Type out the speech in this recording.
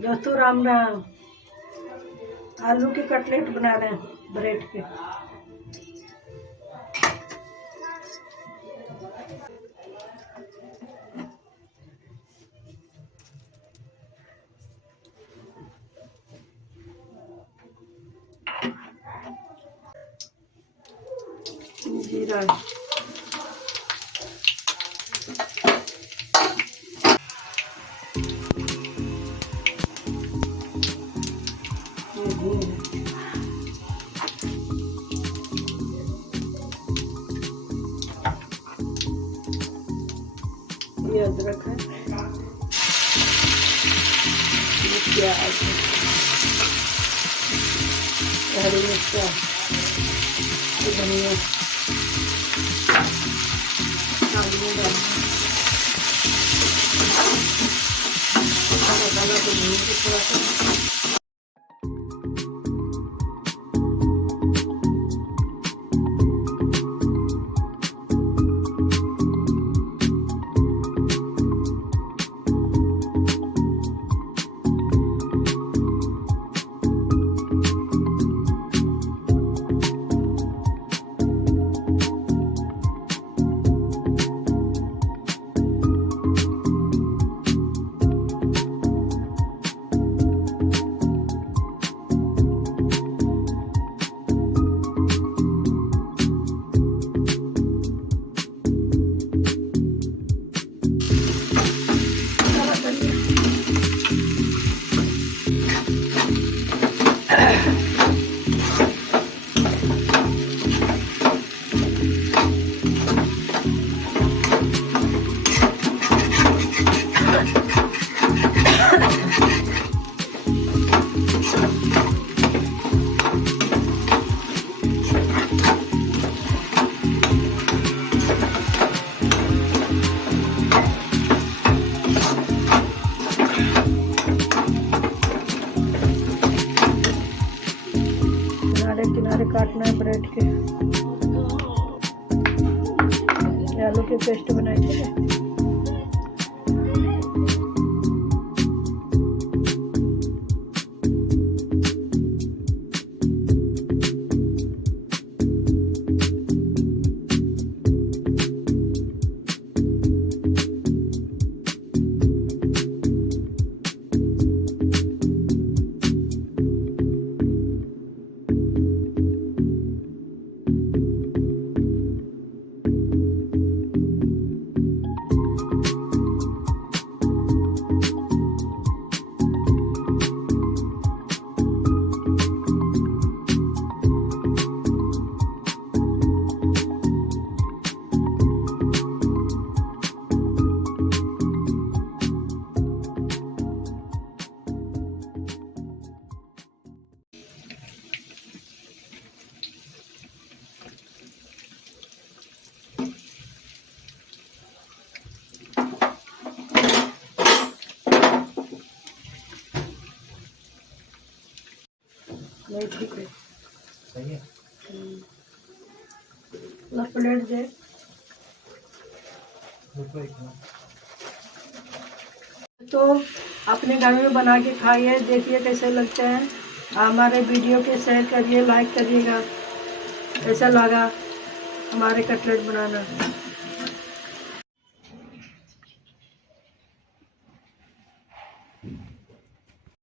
दोस्तों राम राम। आलू के कटलेट बना रहे हैं ब्रेड के। जीरा, ये अदरक है, ये प्याज है, हरी मिर्चा, ये धनिया, आलू डालना, मसाला को भून के थोड़ा सा। किनारे काटना है ब्रेड के। आलू के पेस्ट बनाए थे। नहीं ठीक है, सही है। प्लेट दे। तो अपने घर में बना के खाइए, देखिए कैसे लगते हैं। हमारे वीडियो के शेयर करिए, लाइक करिएगा। कैसा लगा हमारे कटलेट बनाना।